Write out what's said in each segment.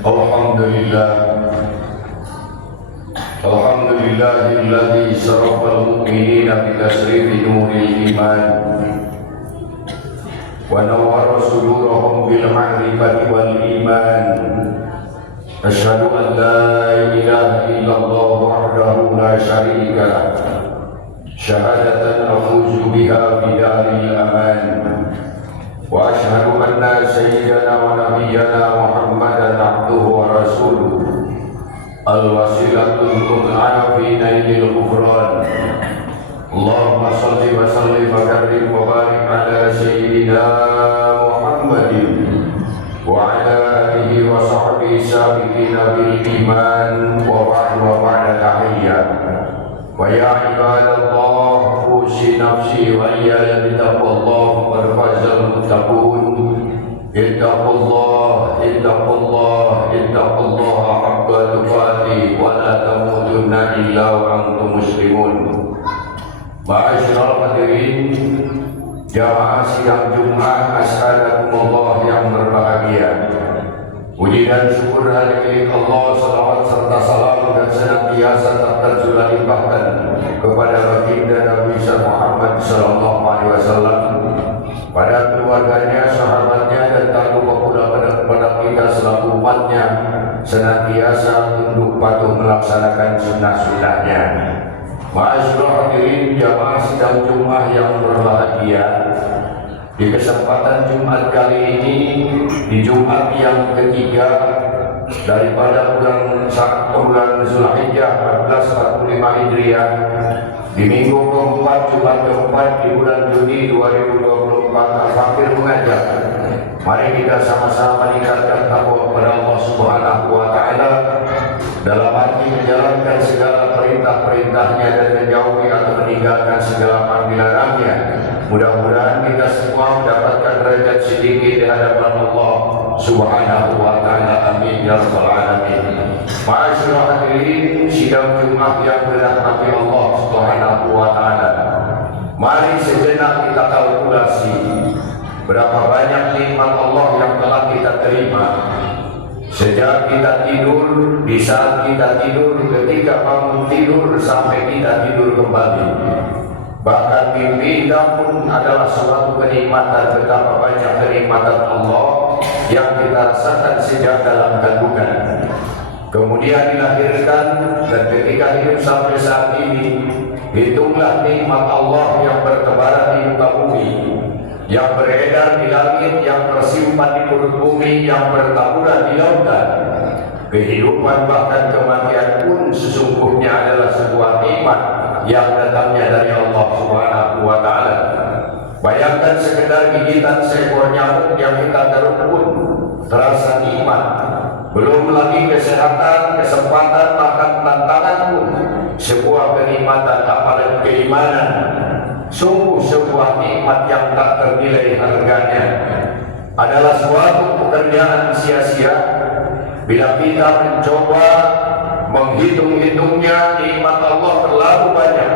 Alhamdulillah, alhamdulillahilladzi syarafal mu'minina bi tasrifi nuril iman wa nawwara sudurahum bil ma'rifati wal iman. Asyhadu an la ilaha illallah wahdahu la syarika lah, syahadatan afuzu biha fi daril aman. Wa asyhadu anna sayyidana wa nabiyyana Muhammadan abduhu wa rasuluh al-wasilatul mud'a fi nailil ghufran. Allahumma shalli wa sallim wa karrim wa barik ala sayyidina Muhammadin wa ala alihi wa sahbihi sabiqina bil iman wa ba'du wa ba'da tahiyyah. Wa ya ibadallah usi nafsi wa iyaya bitaqwallah wa fazal muttaqun. Ittaqullah, ittaqullah, ittaqullah haqqa tuqatih wa la tamutunna illa wa antum muslimun. Ma'asyiral hadirin, jamaah sidang Jumat as'adakumullah yang berbahagia. Puji dan syukur hanya milik Allah, salawat serta salam dan senantiasa tercurah limpahkan kepada baginda Nabi Muhammad sallallahu alaihi wasallam, pada keluarganya, sahabatnya dan tamu pemuda kepada kita selaku umatnya, senantiasa tunduk patuh melaksanakan sunnah-sunnahnya. Ma'asyiral hadirin, jamaah sidang Jumat yang berbahagia, di kesempatan Jumat kali ini, di Jumat yang ketiga daripada bulan Zulhijjah 1445 Hijriah, di minggu keempat, Jumat keempat di bulan Juni 2024, Al-Fakir mengajak, mari kita sama-sama meningkatkan takwa kepada Allah Subhanahu wa Ta'ala dalam arti menjalankan segala perintah-perintahnya dan menjauhi atau meninggalkan segala panggilan-Nya. Mudah-mudahan kita semua mendapatkan derajat sedikit di hadapan Allah Subhanahu wa Ta'ala. Amin ya rabbal alamin. Ma'asyiral hadirin, sidang Jumat yang dirahmati Allah Subhanahu wa Ta'ala, mari sejenak kita kalkulasi berapa banyak nikmat Allah yang telah kita terima sejak kita tidur, di saat kita tidur, ketika bangun tidur, sampai kita tidur kembali. Bahkan mimpi indah pun adalah suatu kenikmatan. Betapa banyak kenikmatan Allah yang kita rasakan sejak dalam kandungan, kemudian dilahirkan, dan ketika hidup sampai saat ini. Hitunglah nikmat Allah yang bertebaran di muka bumi, yang beredar di langit, yang tersimpan di perut bumi, yang bertaburan di lautan. Kehidupan bahkan kematian pun sesungguhnya adalah sebuah nikmat yang datangnya dari Allah Subhanahu wa Ta'ala. Bayangkan sekedar gigitan seekor nyamuk yang kita garuk pun terasa nikmat. Belum lagi kesehatan, kesempatan, bahkan tantangan pun sebuah kenikmatan, apalagi keimanan. Sungguh sebuah nikmat yang tak ternilai harganya. Adalah suatu pekerjaan sia-sia bila kita mencoba menghitung-hitungnya. Nikmat Allah terlalu banyak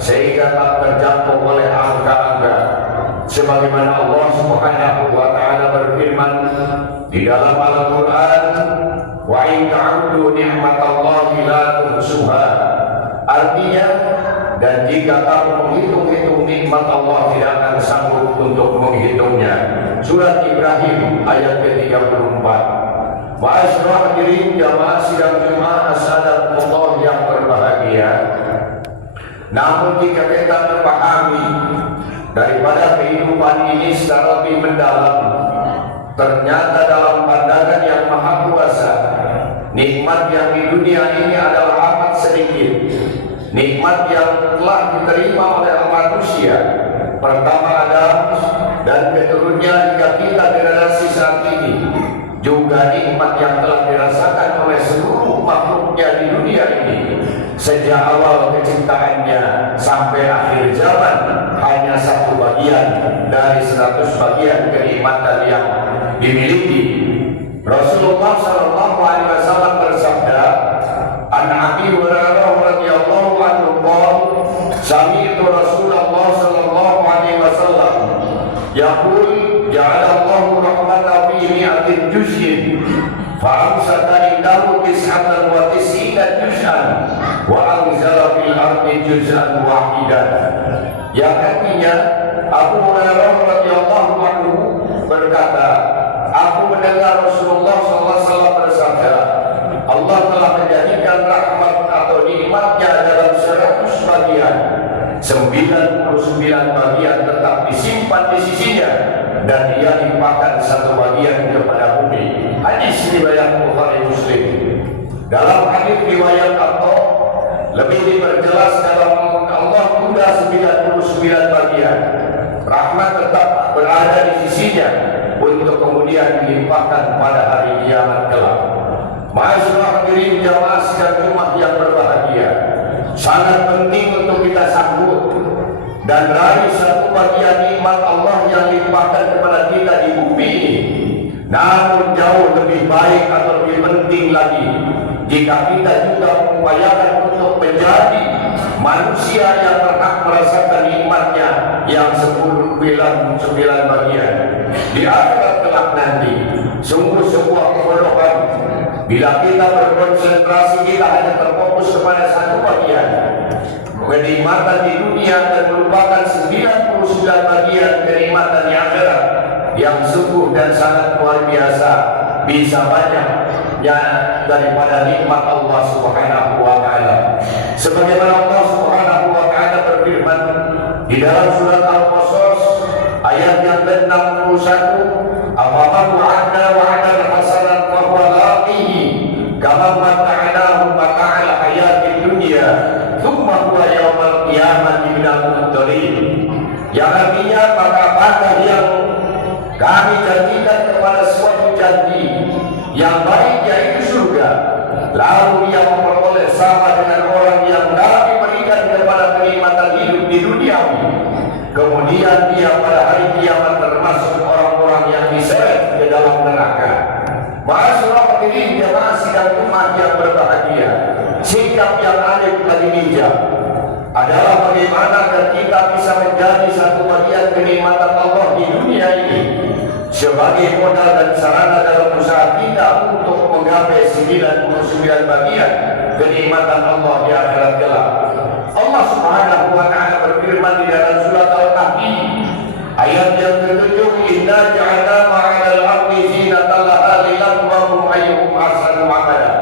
sehingga tak terjangkau oleh angka-angka. Sebagaimana Allah Subhanahu wa Ta'ala berfirman di dalam Al-Quran, wa in ta'uddu ni'matallahi la tuhsuha. Artinya, dan jika kamu menghitung-hitung nikmat Allah, tidak akan sanggup untuk menghitungnya. Surat Ibrahim ayat ke-34. Ma'asyiral hadirin, jamaah sidang Jumat as'adakumullah yang berbahagia. Namun jika kita memahami daripada kehidupan ini secara lebih mendalam, ternyata dalam pandangan yang maha kuasa, nikmat yang di dunia ini adalah amat sedikit. Nikmat yang telah diterima oleh manusia, pertama Adam dan keturunannya hingga kita generasi saat ini, juga nikmat yang telah dirasakan oleh seluruh makhluknya di dunia ini. Sejak awal penciptaannya sampai akhir zaman, hanya satu bagian dari 100 bagian kenikmatan yang dimiliki. Rasulullah sallallahu alaihi wasallam bersabda, "An Abi Hurairah radhiyallahu anhu qala, sami'tu Rasulullah sallallahu alaihi wasallam yaqul, ja'ala Allahu rahmatan fi mi'atin juz'in فأمسك عنده 99 juz'an wa anzala fil ardi juz'an wahidan. Yang artinya Abu Hurairah radhiyallahu anhu berkata, aku mendengar Rasulullah SAW bersabda, Allah telah menjadikan rahmat atau nikmatnya dalam 100 bagian, 99 bagian tetap disimpan di sisinya, dan ia limpahkan 1 bagian kepada bumi. Hadis riwayat Bukhari Muslim. Dalam hadis riwayat Abu lebih diperjelas dalam Allah sudah 99 bagian, rahmat tetap berada di sisinya untuk kemudian dilimpahkan pada hari kiamat kelak. Ma'asyiral hadirin jamaah sidang Jumat yang berbahagia, sangat penting untuk kita sambut dan raih 1 bagian nikmat Allah yang dilimpahkan kepada kita di bumi ini. Namun jauh lebih baik atau lebih penting lagi jika kita juga mengupayakan untuk menjadi manusia yang berhak merasakan nikmatnya yang 99 bagian di akhirat kelak nanti. Sungguh sebuah kebodohan bila kita berkonsentrasi, kita hanya terfokus kepada 1 bagian kenikmatan di dunia dan melupakan 99 bagian kenikmatan di akhirat yang sungguh dan sangat luar biasa, bisa banyaknya daripada nikmat Allah Subhanahu wa taala. Sebagaimana Allah Subhanahu wa taala berfirman di dalam surat Al-Qasas ayat yang ke-61, "Afaman wa'adna wa'dan hasanan fa huwa laqihi kama mata'nahu mata'al hayatid dunya tsumma huwa yaumal qiyamati minal muntarin." Yang artinya, apakah yang kami janjikan kepada suatu janji yang baik, yaitu surga, lalu ia memperoleh sama dengan orang yang kami berikan kepada kenikmatan hidup di dunia ini, kemudian dia pada hari kiamat termasuk orang-orang yang diseret ke dalam neraka. Ma'asyiral hadirin jamaah sidang Jumat yang berbahagia, sikap yang alif bagi bijak adalah bagaimana agar kita bisa menjadi 1 bagian kenikmatan Allah di dunia ini sebagai modal dan sarana dalam usaha kita untuk menggapai 99 bagian kenikmatan Allah di akhirat kelak. Allah Subhanahu wa taala berfirman di dalam surat Al-Kahfi ayat yang ke-7, "Inna ja'alna ma'al ardi zinatan laha linabluwahum ayyuhum ahsanu amala."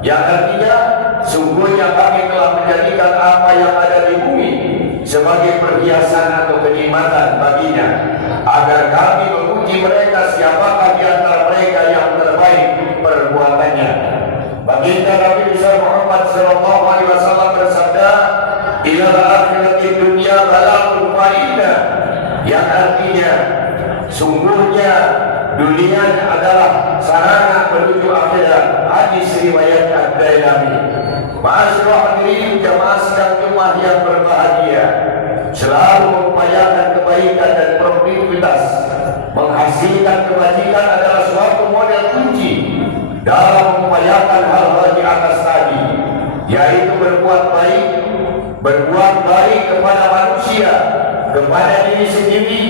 Yang artinya, sungguhnya kami telah menjadikan apa yang ada di bumi sebagai perhiasan atau kenikmatan baginya, agar kami menguji mereka siapakah di antara mereka yang terbaik perbuatannya. Baginda Nabi Muhammad sallallahu alaihi wasallam bersabda, "Ila akhirati dunya balagh fa'inna." Yang artinya, sungguhnya dunia adalah sarana menuju akhirat. Hadis riwayat Ad-Dailami. Ma'asyiral hadirin jamaah sidang Jumat yang berbahagia, selalu mengupayakan kebaikan dan produktivitas, menghasilkan kebajikan adalah suatu model kunci dalam mengupayakan hal-hal di atas tadi, yaitu berbuat baik kepada manusia, kepada diri sendiri,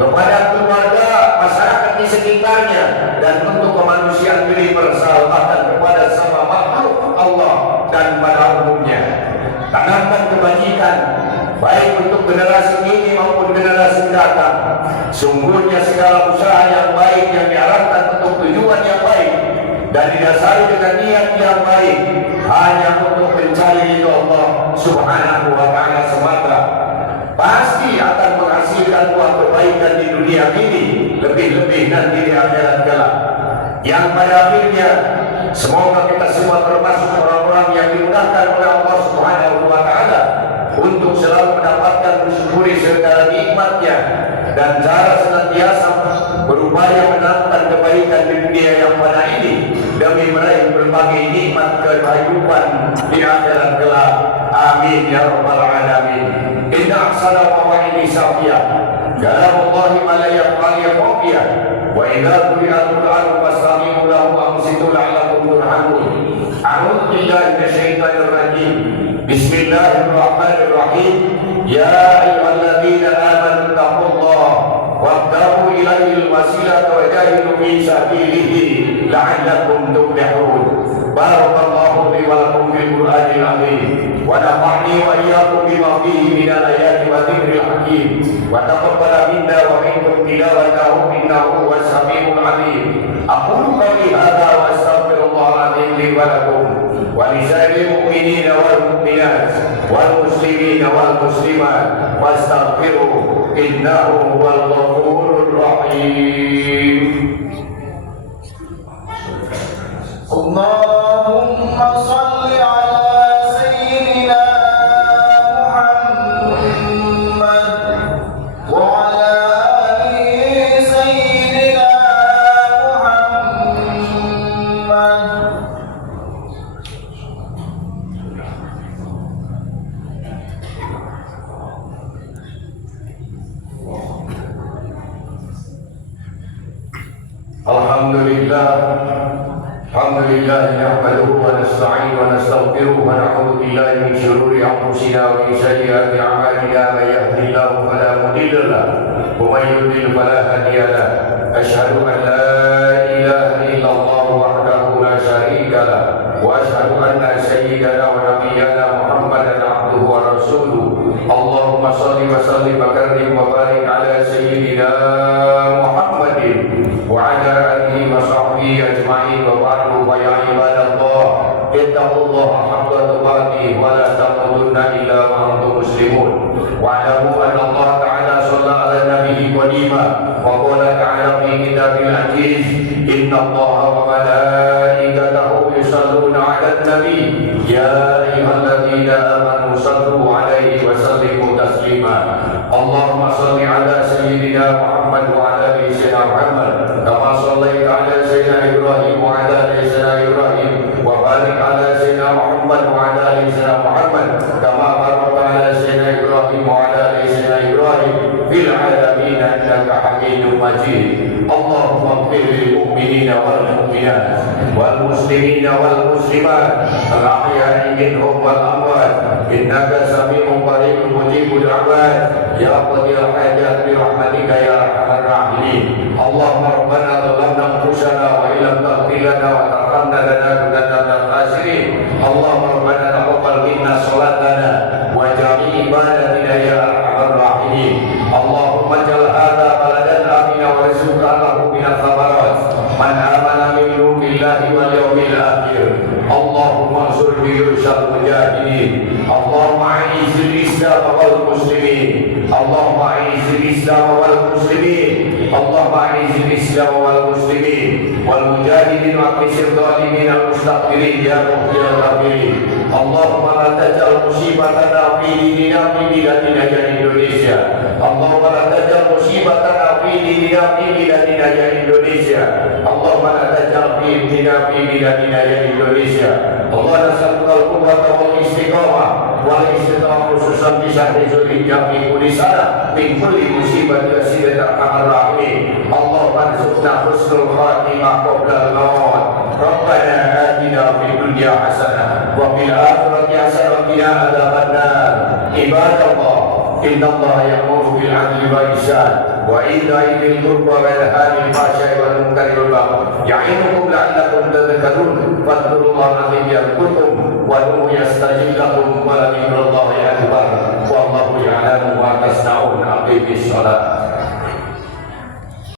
kepada keluarga, masyarakat di sekitarnya, dan untuk kemanusiaan diri persahabatan kepada sama makhluk Allah dan pada umumnya. Tanamkan kebajikan baik untuk generasi ini maupun generasi mendatang. Sungguhnya segala usaha yang baik yang diarahkan untuk tujuan yang baik dan didasari dengan niat yang baik hanya untuk mencari ridho Allah Subhanahu wa taala semata, pasti akan menghasilkan buah kebaikan di dunia ini, lebih-lebih nanti di akhirat kelak. Yang pada akhirnya semoga kita semua termasuk orang-orang yang dimudahkan oleh Allah Subhanahu wa taala untuk selalu mendapatkan mensyukuri segala nikmatnya dan cara senantiasa berupaya menanamkan kebaikan di dunia yang pada ini demi meraih berbagai nikmat kehidupan di akhirat kelak. Amin ya rabbal alamin. Inna ahsana qawaidi safiyah kalamullahi ma la yaqali qawiyah wa idza quri'al qur'anu fastami'u lahu wa ansitu la'allakum turhamun. A'udzu billahi minasyaitonir rajim. Bismillahirrahmanirrahim. Ya ayyuhalladzina amanu taqullaha wabtaghu ilaihil wasilata wa jahidu fi sabilihi لعلكم تفلحون. بارك الله لي ولكم في القرآن العظيم ونفعني وإياكم بما فيه من الآيات والذكر الحكيم وتقبل منا ومنكم تلاوته إنه هو السميع العليم. أقول قولي هذا وأستغفر الله العظيم لي ولكم ولسائر المؤمنين والمؤمنات والمسلمين والمسلمات فاستغفروه إنه هو الغفور الرحيم. اللهم صل على سيدنا محمد وعلى آل سيدنا محمد. الحمد لله نحمده ونستعين ونستغفره ونعوذ بالله من شرور انفسنا ومن سيئات اعمالنا. من يهده الله فلا مضل له ومن يضلل فلا هادي له. اشهد ان لا اله الا الله وحده لا شريك له واشهد ان سيدنا ونبينا محمدا عبده ورسوله. اللهم صل وسلم وكرم وبارك على سيدنا محمد وعلى اله وصحبه اجمعين. وبعد فيا عباد الله اتقوا الله حق تقاته ولا تموتن الا وانتم مسلمون. واعلموا ان الله تعالى صلى على النبي قديما وقال تعالى في كتابه العزيز ان الله وملائكته يصلون على النبي يا ايها الذين امنوا صلوا عليه وسلموا تسليما. اللهم صل على سيدنا محمد وعلى ال سيدنا محمد كما صليت على سيدنا ابراهيم وعلى ال سيدنا ابراهيم وبارك على سيدنا محمد وعلى ال سيدنا محمد كما باركت على سيدنا ابراهيم وعلى ال سيدنا ابراهيم في العالمين انك حميد مجيد. اللهم اغفر للمؤمنين والمؤمنات والمسلمين والمسلمات الاحياء منهم والاموات انك سميع قريب مجيب الدعوات يا قاضي الحاجات برحمتك يا ارحم الراحمين. اللهم ربنا ظلمنا انفسنا وان لم تغفر لنا وترحمنا لنكونن من الخاسرين. اللهم ربنا تقبل منا صلاتنا وجميع عبادتنا يا ارحم الراحمين. اللهم اجعل هذا بلدا امنا وارزقنا له من الثمرات من امن منهم بالله واليوم الاخر. اللهم انصر جيوش المجاهدين. اللهم اعز الاسلام والمسلمين. اللهم اعز الاسلام والمسلمين. اللهم اعز الاسلام والمسلمين والمجاهدين واقص الظالمين المستكبرين يا مغفر الغافرين. اللهم لا تجعل مصيبتنا في ديننا في بلادنا يا اندونيسيا. اللهم لا تجعل مصيبتنا في ديننا في بلادنا يا اندونيسيا. اللهم لا تجعل في ديننا في بلادنا يا اندونيسيا. الله نسألك القوة والاستقامة والاستقامة خصوصا في شهر ذو الحجة في كل سنة من كل مصيبة يا سيدنا أرحم الراحمين. اللهم ارزقنا حسن الخاتمة قبل الموت. ربنا آتنا في الدنيا حسنة وفي الآخرة حسنة وقنا عذاب النار. عباد الله إن الله يأمر بالعدل والإحسان وإيتاء ذي القربى وينهى عن الفحشاء والمنكر والبغي يعظكم لعلكم تذكرون. فاذكروا الله العظيم يذكركم وادعوه يستجب لكم ولذكر الله أكبر والله يعلم ما تصنعون. أقيموا الصلاة.